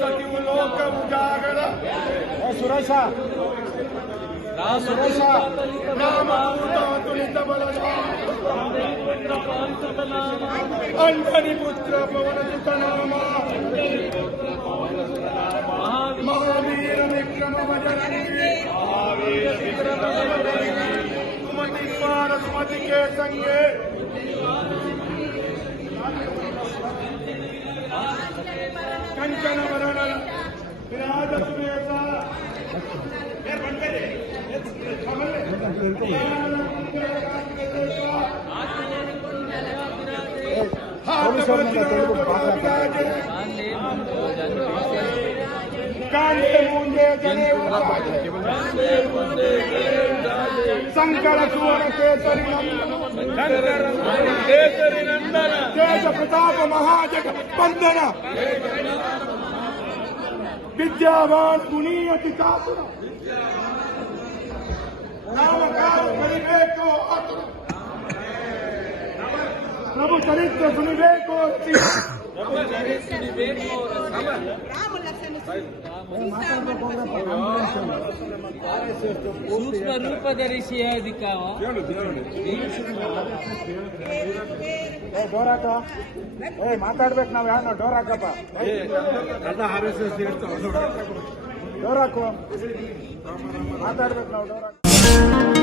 ಸತಿವು ಲೋಕ ಉಜಾಗರ ಸುರೇಶ ಸುರೇಶ ತುಳಿತ ಬಲದ ಅಂಜನಿ ಪುತ್ರ ಪವನ ಸುತ ನಾಮ ಮಹಾವೀರ ವಿಕ್ರಮ ಭಜರಂಗಿ ಸುಮತಿ ಪಾರ ಸುಮತಿ के संगे कंचन वरण विराज सुवेश कांटे मुंडे जने शंकर सुवर केसरी नंदन तेज प्रताप महाजग बंदन विद्यावान गुणीयति चातुर राम काल करिबेको आतुर प्रभु चरित्र सुनिबेको ಸೂಕ್ಷ್ಮ ರೂಪ ಧರಿಸಿ ಅಧಿಕಾವ ಡೋರ್ ಹಾಕ ಮಾತಾಡ್ಬೇಕು ನಾವ್ ಯಾರು ಡೋರ್ ಹಾಕಪ್ಪ ಡೋರ್ ಹಾಕು ಮಾತಾಡ್ಬೇಕು ನಾವು ಡೋರ್ ಹಾಕ